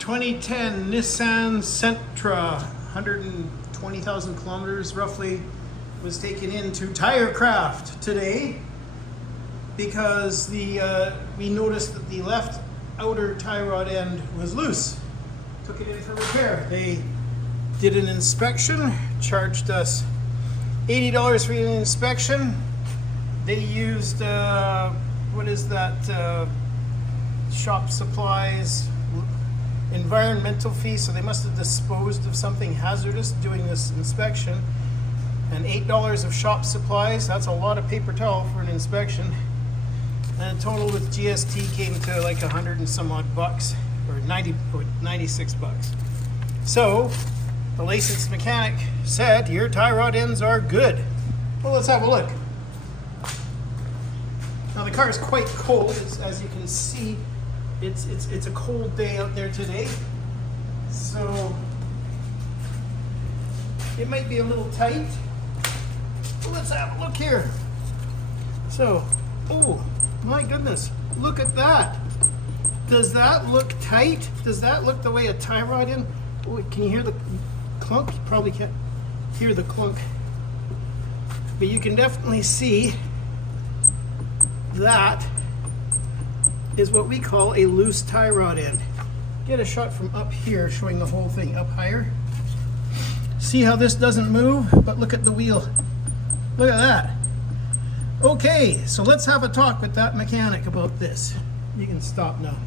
2010 Nissan Sentra, 120,000 kilometers roughly, was taken into Tirecraft today because we noticed that the left outer tie rod end was loose. Took it in for repair. They did an inspection, charged us $80 for the inspection. They used, what is that, shop supplies, environmental fee, so they must have disposed of something hazardous doing this inspection. And $8 of shop supplies, that's a lot of paper towel for an inspection. And total with GST came to like 100 and some odd bucks, or 96 bucks. So, the licensed mechanic said, your tie rod ends are good. Well, let's have a look. Now the car is quite cold, as you can see. It's a cold day out there today, so it might be a little tight. Well, let's have a look here. So, oh my goodness, look at that. Does that look tight? Does that look the way a tie rod in? Oh, can you hear the clunk? You probably can't hear the clunk, but you can definitely see that is what we call a loose tie rod end. Get a shot from up here showing the whole thing up higher. See how this doesn't move, but look at the wheel. Look at that. Okay, so let's have a talk with that mechanic about this. You can stop now.